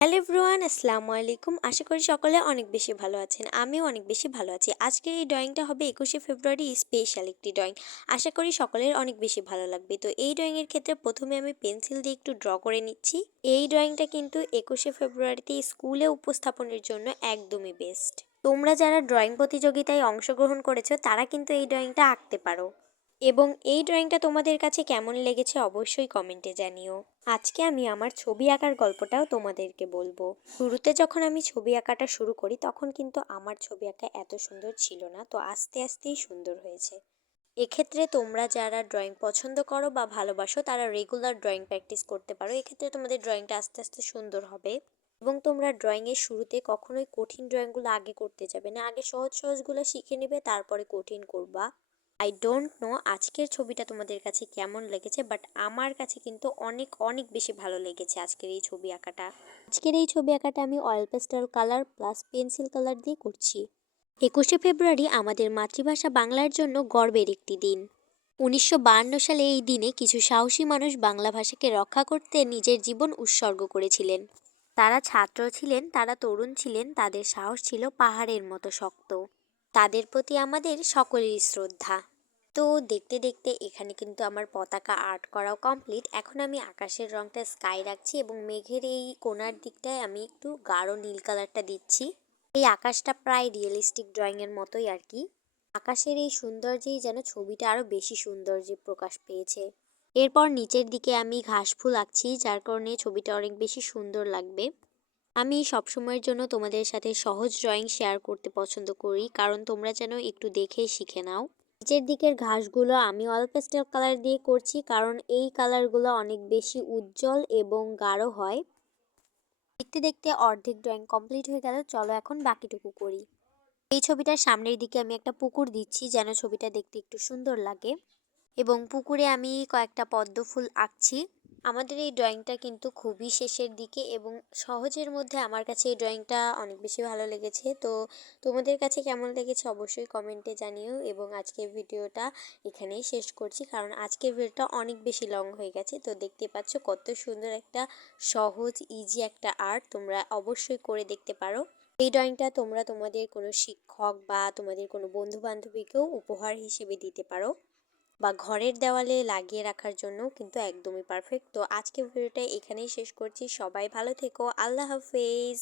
Hello everyone, আসসালামু আলাইকুম। আশা করি সকলে অনেক বেশি ভালো আছেন। আমিও অনেক বেশি ভালো আছি। আজকের এই ড্রয়িংটা হবে একুশে ফেব্রুয়ারি স্পেশাল একটি ড্রয়িং। আশা করি সকলের অনেক বেশি ভালো লাগবে। তো এই ড্রয়িংয়ের ক্ষেত্রে প্রথমে আমি পেন্সিল দিয়ে একটু ড্র করে নিচ্ছি। এই ড্রয়িংটা কিন্তু একুশে ফেব্রুয়ারিতে স্কুলে উপস্থাপনের জন্য একদমই বেস্ট। তোমরা যারা ড্রয়িং প্রতিযোগিতায় অংশগ্রহণ করেছ, তারা কিন্তু এই ড্রয়িংটা আঁকতে পারো। এবং এই ড্রয়িংটা তোমাদের কাছে কেমন লেগেছে অবশ্যই কমেন্টে জানিও। আজকে আমি আমার ছবি আঁকার গল্পটাও তোমাদেরকে বলব। শুরুতে যখন আমি ছবি আঁকাটা শুরু করি, তখন কিন্তু আমার ছবি আঁকা এত সুন্দর ছিল না, তো আস্তে আস্তেই সুন্দর হয়েছে। এক্ষেত্রে তোমরা যারা ড্রয়িং পছন্দ করো বা ভালোবাসো, তারা রেগুলার ড্রয়িং প্র্যাকটিস করতে পারো। এক্ষেত্রে তোমাদের ড্রয়িংটা আস্তে আস্তে সুন্দর হবে। এবং তোমরা ড্রয়িংয়ের শুরুতে কখনোই কঠিন ড্রয়িংগুলো আগে করতে যাবে না। আগে সহজ সহজগুলো শিখে নেবে, তারপরে কঠিন করবা। আই ডোন্ট নো আজকের ছবিটা তোমাদের কাছে কেমন লেগেছে বাট আমার কাছে কিন্তু অনেক অনেক বেশি ভালো লেগেছে আজকের এই ছবি আঁকাটা। আজকের এই ছবি আঁকাটা আমি oil pastel colour plus pencil colour দিয়ে করছি। একুশে ফেব্রুয়ারি আমাদের মাতৃভাষা বাংলার জন্য গর্বের একটি দিন। উনিশশো সালে এই দিনে কিছু সাহসী মানুষ বাংলা ভাষাকে রক্ষা করতে নিজের জীবন উৎসর্গ করেছিলেন। তারা ছাত্র ছিলেন, তারা তরুণ ছিলেন, তাদের সাহস ছিল পাহাড়ের মতো শক্ত। তাদের প্রতি আমাদের সকলেরই শ্রদ্ধা। তো দেখতে দেখতে এখানে কিন্তু আমার পতাকা আর্ট করাও কমপ্লিট। এখন আমি আকাশের রংটা স্কাই রাখছি এবং মেঘের এই কোনার দিকটায় আমি একটু গাঢ় নীল কালারটা দিচ্ছি। এই আকাশটা প্রায় রিয়েলিস্টিক ড্রয়িংয়ের মতোই আর কি। আকাশের এই সৌন্দর্যেই যেন ছবিটা আরও বেশি সৌন্দর্যে প্রকাশ পেয়েছে। এরপর নিচের দিকে আমি ঘাস ফুল আঁকছি, যার কারণে ছবিটা অনেক বেশি সুন্দর লাগবে। আমি সবসময়ের জন্য তোমাদের সাথে সহজ ড্রয়িং শেয়ার করতে পছন্দ করি, কারণ তোমরা যেন একটু দেখে শিখে নাও। নিচের দিকের ঘাসগুলো আমি অল পেস্টেল কালার দিয়ে করছি, কারণ এই কালারগুলো অনেক বেশি উজ্জ্বল এবং গাঢ় হয়। দেখতে দেখতে অর্ধেক ড্রয়িং কমপ্লিট হয়ে গেল, চলো এখন বাকিটুকু করি। এই ছবিটার সামনের দিকে আমি একটা পুকুর দিচ্ছি, যেন ছবিটা দেখতে একটু সুন্দর লাগে। এবং পুকুরে আমি কয়েকটা পদ্ম ফুল আঁকছি। আমাদের এই ড্রয়িংটা কিন্তু খুবই শেষের দিকে এবং সহজের মধ্যে আমার কাছে এই ড্রয়িংটা অনেক বেশি ভালো লেগেছে। তো তোমাদের কাছে কেমন লেগেছে অবশ্যই কমেন্টে জানিও এবং আজকের ভিডিওটা এখানেই শেষ করছি। কারণ আজকের ভিডিওটা অনেক বেশি লং হয়ে গেছে। তো দেখতে পাচ্ছ কত সুন্দর একটা সহজ ইজি একটা আর্ট তোমরা অবশ্যই করে দেখতে পারো। এই ড্রয়িংটা তোমরা তোমাদের কোনো শিক্ষক বা তোমাদের কোনো বন্ধু বান্ধবীকেও উপহার হিসেবে দিতে পারো। বা ঘরের দেওয়ালে লাগিয়ে রাখার জন্য কিন্তু একদমই পারফেক্ট তো আজকের ভিডিওটা এখানেই শেষ করছি। সবাই ভালো থেকো। আল্লাহ হাফেজ।